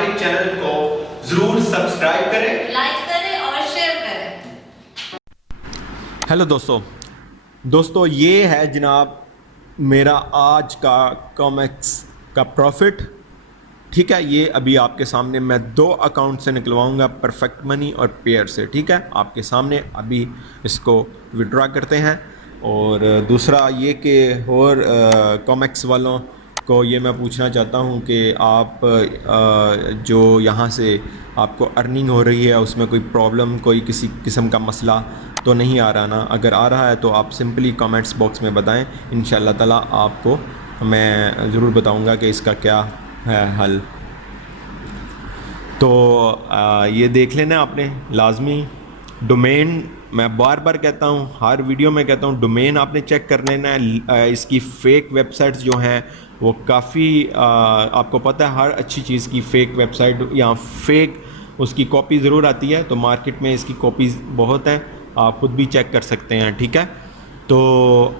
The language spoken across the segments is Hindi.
हमारे चैनल को जरूर सब्सक्राइब करें, लाइक करें और शेयर करें। हेलो दोस्तों ये है जनाब मेरा आज का कॉमेक्स का प्रॉफिट। ठीक है, ये अभी आपके सामने मैं 2 अकाउंट से निकलवाऊंगा, परफेक्ट मनी और पेयर से। ठीक है, आपके सामने अभी इसको विड्रॉ करते हैं। और दूसरा ये कि और कॉमेक्स वालों को ये मैं पूछना चाहता हूँ कि आप जो यहाँ से आपको अर्निंग हो रही है उसमें कोई प्रॉब्लम, कोई किसी किस्म का मसला तो नहीं आ रहा ना? अगर आ रहा है तो आप सिंपली कमेंट्स बॉक्स में बताएं, इंशाल्लाह ताला आपको मैं ज़रूर बताऊंगा कि इसका क्या है हल। तो ये देख लेना आपने लाजमी डोमेन, मैं बार बार कहता हूँ, हर वीडियो में कहता हूँ, डोमेन आपने चेक कर लेना है। इसकी फ़ेक वेबसाइट्स जो हैं वो काफ़ी आपको पता है हर अच्छी चीज़ की फ़ेक वेबसाइट या फेक उसकी कॉपी ज़रूर आती है, तो मार्केट में इसकी कॉपीज़ बहुत हैं, आप ख़ुद भी चेक कर सकते हैं। ठीक है, तो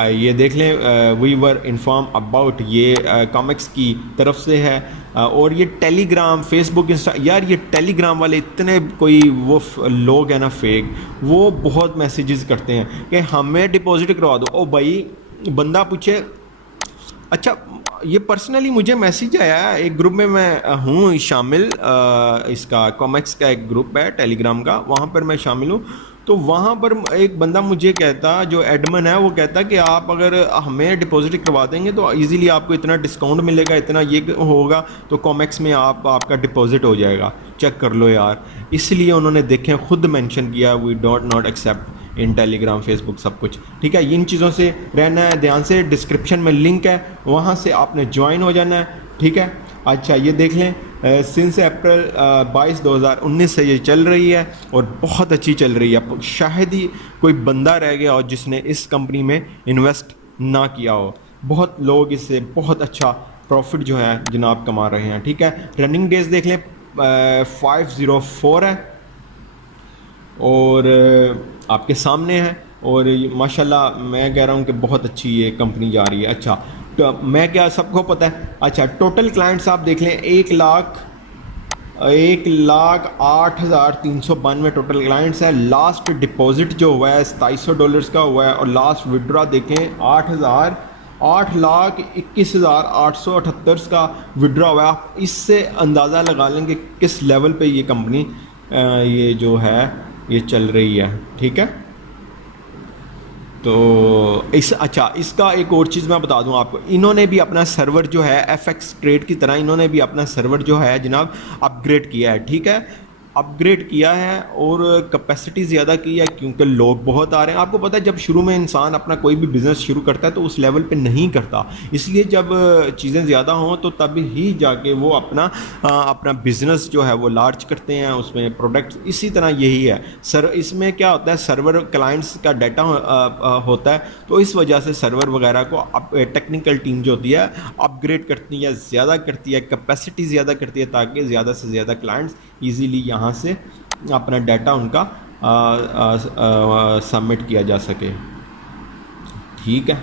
ये देख लें, वी वर इन्फॉर्म अबाउट, ये कॉमिक्स की तरफ से है। और ये टेलीग्राम, फेसबुक, इंस्टा, यार ये टेलीग्राम वाले इतने कोई वो लोग हैं ना फेक, वो बहुत मैसेजेस करते हैं कि हमें डिपॉजिट करवा दो। ओ भाई, बंदा पूछे, अच्छा ये पर्सनली मुझे मैसेज आया है, एक ग्रुप में मैं हूँ शामिल, इसका कॉमिक्स का एक ग्रुप है टेलीग्राम का, वहाँ पर मैं शामिल हूँ। तो वहाँ पर एक बंदा मुझे कहता, जो एडमिन है, वो कहता कि आप अगर हमें डिपॉजिट करवा देंगे तो इजीली आपको इतना डिस्काउंट मिलेगा, इतना ये होगा, तो कॉमिक्स में आपका डिपॉजिट हो जाएगा, चेक कर लो यार। इसलिए उन्होंने देखें खुद मेंशन किया, we don't not accept in Telegram, Facebook, सब कुछ। ठीक है, इन चीज़ों से रहना है ध्यान से। डिस्क्रिप्शन में लिंक है, वहाँ से आपने ज्वाइन हो जाना है। ठीक है, अच्छा ये देख लें, सिंस अप्रैल 22 2019 से ये चल रही है और बहुत अच्छी चल रही है। शायद ही कोई बंदा रह गया हो जिसने इस कंपनी में इन्वेस्ट ना किया हो। बहुत लोग इससे बहुत अच्छा प्रॉफिट जो है जनाब कमा रहे हैं। ठीक है, रनिंग डेज देख लें, 504 है और आपके सामने है। और माशाल्लाह मैं कह रहा हूँ कि बहुत अच्छी ये कंपनी जा रही है। अच्छा, तो मैं क्या सबको पता है। अच्छा, टोटल क्लाइंट्स आप देख लें, 1,08,392 टोटल क्लाइंट्स हैं। लास्ट डिपॉजिट जो हुआ है $2700 का हुआ है और लास्ट विड्रॉ देखें 8,21,878 का विड्रॉ हुआ है। इससे अंदाज़ा लगा लें कि किस लेवल पे ये कंपनी ये जो है ये चल रही है। ठीक है, तो अच्छा इसका एक और चीज़ मैं बता दूं आपको, इन्होंने भी अपना सर्वर जो है FX ट्रेड की तरह इन्होंने भी अपना सर्वर जो है जनाब अपग्रेड किया है। ठीक है, अपग्रेड किया है और कैपेसिटी ज़्यादा की है क्योंकि लोग बहुत आ रहे हैं। आपको पता है जब शुरू में इंसान अपना कोई भी बिज़नेस शुरू करता है तो उस लेवल पे नहीं करता, इसलिए जब चीज़ें ज़्यादा हों तो तब ही जाके वो अपना बिज़नेस जो है वो लार्ज करते हैं, उसमें प्रोडक्ट्स। इसी तरह यही है सर, इसमें क्या होता है, सर्वर क्लाइंट्स का डाटा होता है, तो इस वजह से सर्वर वगैरह को टेक्निकल टीम जो होती है अपग्रेड करती है, ज़्यादा करती है, कैपेसिटी ज़्यादा करती है, ताकि ज़्यादा से ज़्यादा क्लाइंट्स ईज़िली यहाँ से अपना डाटा उनका सबमिट किया जा सके। ठीक है,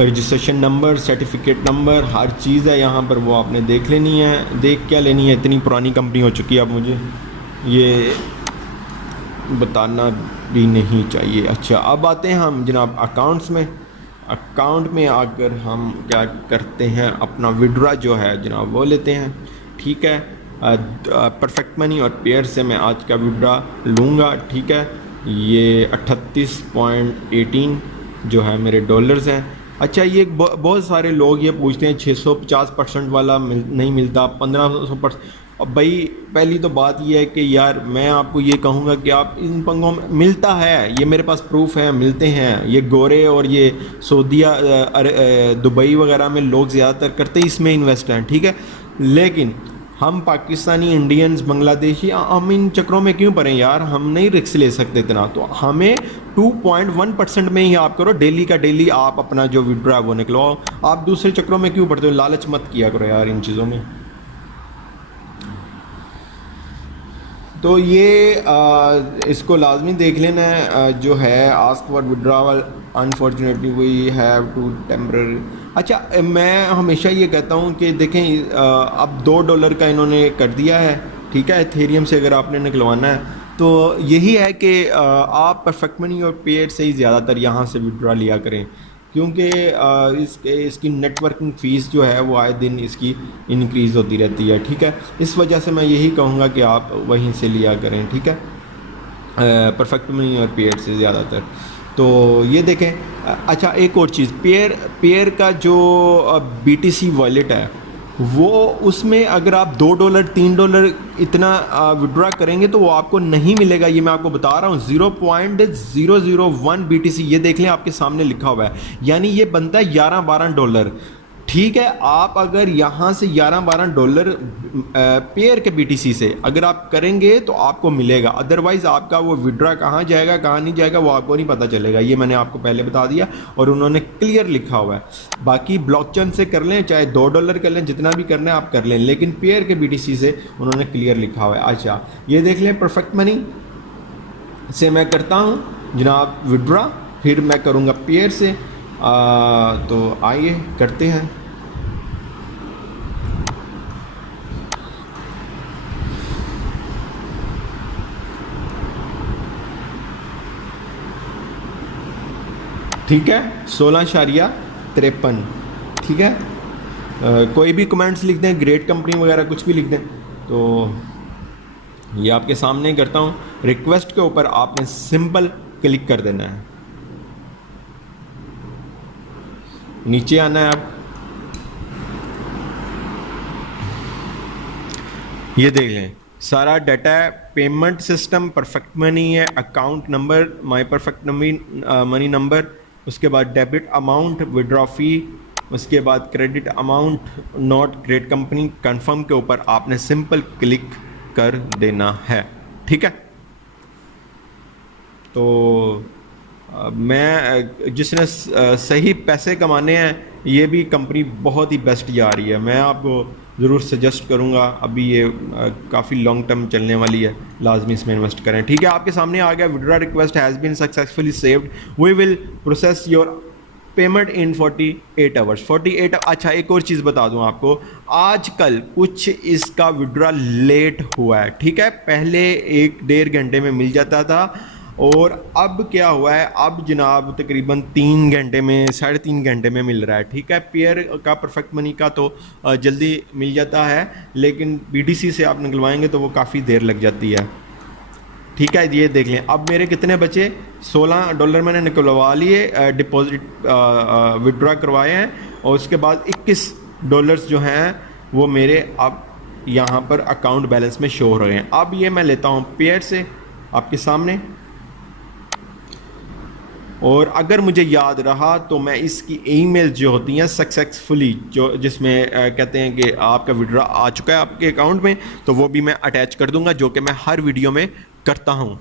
रजिस्ट्रेशन नंबर, सर्टिफिकेट नंबर, हर चीज़ है यहाँ पर, वो आपने देख लेनी है। देख क्या लेनी है, इतनी पुरानी कंपनी हो चुकी है, अब मुझे ये बताना भी नहीं चाहिए। अच्छा, अब आते हैं हम जनाब अकाउंट्स में। अकाउंट में आकर हम क्या करते हैं, अपना विड्रॉ जो है जनाब वो लेते हैं। ठीक है, परफेक्ट मनी और पेयर से मैं आज का विड्रॉ लूँगा। ठीक है, ये 38.18 जो है मेरे डॉलर्स हैं। अच्छा, ये बहुत सारे लोग ये पूछते हैं 650% वाला नहीं मिलता, 1500%। अब भाई पहली तो बात ये है कि यार मैं आपको ये कहूँगा कि आप इन पंगों में मिलता है, ये मेरे पास प्रूफ है, मिलते हैं। ये गोरे और ये सऊदीया, दुबई वगैरह में लोग ज़्यादातर करते ही इसमें इन्वेस्ट हैं। ठीक है, लेकिन हम पाकिस्तानी, इंडियंस, बांग्लादेशी, हम इन चक्रों में क्यों पड़े यार, हम नहीं रिस्क ले सकते इतना। तो हमें 2.1% में ही आप करो, डेली का डेली आप अपना जो विड्रॉ है वो निकलवाओ। आप दूसरे चक्रों में क्यों पड़ते हो, लालच मत किया करो यार इन चीज़ों में। तो ये इसको लाजमी देख लेना है, जो है ask for withdrawal unfortunately we have to temporary. अच्छा, मैं हमेशा ये कहता हूँ कि देखें अब $2 का इन्होंने कर दिया है, ठीक है। एथेरियम से अगर आपने निकलवाना है तो यही है कि आप परफेक्ट मनी और पेड से ही ज़्यादातर यहाँ से विड्रॉ लिया करें, क्योंकि इसकी नेटवर्किंग फ़ीस जो है वो आए दिन इसकी इंक्रीज़ होती रहती है, ठीक है। इस वजह से मैं यही कहूँगा कि आप वहीं से लिया करें, ठीक है, परफेक्ट मनी और पेयर से ज़्यादातर। तो ये देखें। अच्छा, एक और चीज़, पेयर का जो BTC वॉलेट है वो, उसमें अगर आप $2 $3 इतना विड्रॉ करेंगे तो वो आपको नहीं मिलेगा। ये मैं आपको बता रहा हूँ, 0.001 BTC, ये देख लें आपके सामने लिखा हुआ है, यानी ये बनता है $11-12, ठीक है। आप अगर यहाँ से $11-12 पेयर के BTC से अगर आप करेंगे तो आपको मिलेगा, अदरवाइज़ आपका वो विड्रॉ कहाँ जाएगा कहाँ नहीं जाएगा वो आपको नहीं पता चलेगा। ये मैंने आपको पहले बता दिया और उन्होंने क्लियर लिखा हुआ है। बाकी ब्लॉकचेन से कर लें, चाहे $2 कर लें, जितना भी करना है आप कर लें, लेकिन पेयर के BTC से उन्होंने क्लियर लिखा हुआ है। अच्छा, ये देख लें, परफेक्ट मनी से मैं करता हूँ जनाब विड्रॉ, फिर मैं करूँगा पेयर से। तो आइए करते हैं। ठीक है, 16.53, ठीक है। कोई भी कमेंट्स लिख दें, ग्रेट कंपनी वगैरह कुछ भी लिख दें। तो ये आपके सामने करता हूँ। रिक्वेस्ट के ऊपर आपने सिंपल क्लिक कर देना है, नीचे आना है। आप ये देख लें, सारा डाटा है, पेमेंट सिस्टम परफेक्ट मनी है, account number my perfect money number, उसके बाद डेबिट अमाउंट, विड्रॉ फी, उसके बाद credit amount, not great company, confirm के ऊपर आपने सिंपल क्लिक कर देना है, ठीक है। तो मैं जिसने सही पैसे कमाने हैं, ये भी कंपनी बहुत ही बेस्ट जा रही है, मैं आपको ज़रूर सजेस्ट करूँगा। अभी ये काफ़ी लॉन्ग टर्म चलने वाली है, लाजमी इसमें इन्वेस्ट करें, ठीक है। आपके सामने आ गया, withdraw request has been successfully saved, we will process your payment in 48 hours. 48। अच्छा, एक और चीज़ बता दूं आपको, आजकल कुछ इसका विड्रॉ लेट हुआ है, ठीक है। पहले 1-1.5 घंटे में मिल जाता था और अब क्या हुआ है, अब जनाब तकरीबन 3 घंटे में, 3.5 घंटे में मिल रहा है, ठीक है। पेयर का परफेक्ट मनी का तो जल्दी मिल जाता है, लेकिन BTC से आप निकलवाएंगे तो वो काफ़ी देर लग जाती है, ठीक है। ये देख लें, अब मेरे कितने बचे, $16 मैंने निकलवा लिए, डिपॉजिट विड्रॉ करवाए हैं, और उसके बाद $21 जो हैं वो मेरे अब यहाँ पर अकाउंट बैलेंस में शो हो रहे हैं। अब ये मैं लेता हूँ पेयर से आपके सामने, और अगर मुझे याद रहा तो मैं इसकी ईमेल जो होती हैं सक्सेसफुली, जो जिसमें कहते हैं कि आपका विड्रॉ आ चुका है आपके अकाउंट में, तो वो भी मैं अटैच कर दूंगा, जो कि मैं हर वीडियो में करता हूं।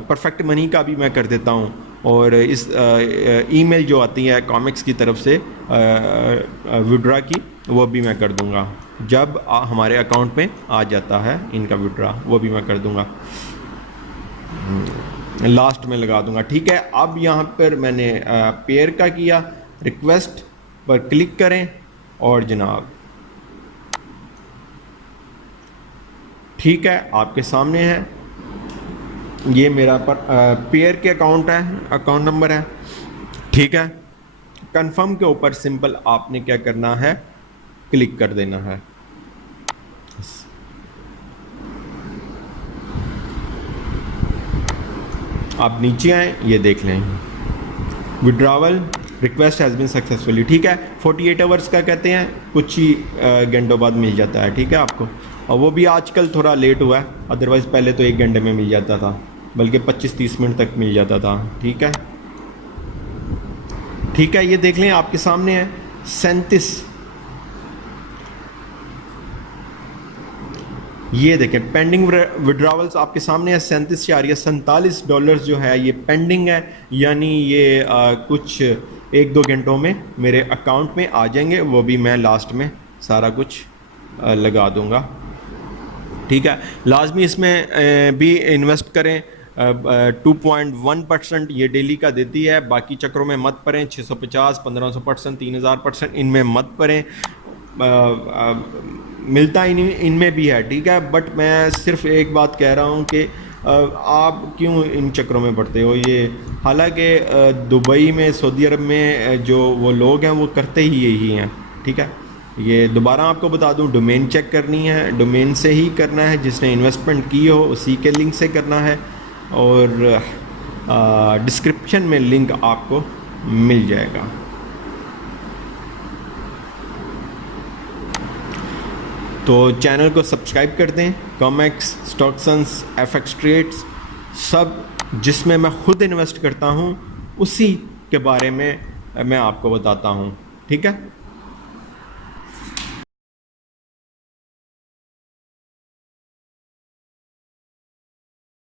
परफेक्ट मनी का भी मैं कर देता हूं, और इस ईमेल जो आती है कॉमिक्स की तरफ से विड्रॉ की, वो भी मैं कर दूंगा जब हमारे अकाउंट में आ जाता है इनका विड्रॉ, वो भी मैं कर दूंगा, लास्ट में लगा दूंगा, ठीक है। अब यहाँ पर मैंने पेयर का किया, रिक्वेस्ट पर क्लिक करें और जनाब ठीक है, आपके सामने है, ये मेरा पेयर के अकाउंट है, अकाउंट नंबर है, ठीक है। कंफर्म के ऊपर सिंपल आपने क्या करना है, क्लिक कर देना है। आप नीचे आए, ये देख लें, withdrawal request has been successfully, ठीक है। 48 आवर्स का कहते हैं, कुछ ही घंटों बाद मिल जाता है, ठीक है आपको, और वो भी आजकल थोड़ा लेट हुआ है, अदरवाइज़ पहले तो 1 घंटे में मिल जाता था, बल्कि 25-30 मिनट तक मिल जाता था, ठीक है। ठीक है, ये देख लें आपके सामने है 37, ये देखें पेंडिंग विड्रॉवल्स आपके सामने है, $37.47 जो है ये पेंडिंग है, यानी ये कुछ 1-2 घंटों में मेरे अकाउंट में आ जाएंगे, वो भी मैं लास्ट में सारा कुछ लगा दूंगा, ठीक है। लाजमी इसमें भी इन्वेस्ट करें, 2.1% ये डेली का देती है। बाकी चक्रों में मत पड़ें, 650, 1500%, 3000% इनमें मत पड़ें। मिलता इनमें भी है, ठीक है। बट मैं सिर्फ एक बात कह रहा हूँ कि आप क्यों इन चक्रों में पड़ते हो। ये हालांकि दुबई में, सऊदी अरब में जो वो लोग हैं वो करते ही यही हैं, ठीक है। ये दोबारा आपको बता दूं, डोमेन चेक करनी है, डोमेन से ही करना है, जिसने इन्वेस्टमेंट की हो उसी के लिंक से करना है, और डिस्क्रिप्शन में लिंक आपको मिल जाएगा। तो चैनल को सब्सक्राइब कर दें। कॉमेक्स, स्टॉक्सन्स, एफएक्स ट्रेड्स, सब जिसमें मैं खुद इन्वेस्ट करता हूँ उसी के बारे में मैं आपको बताता हूँ, ठीक है।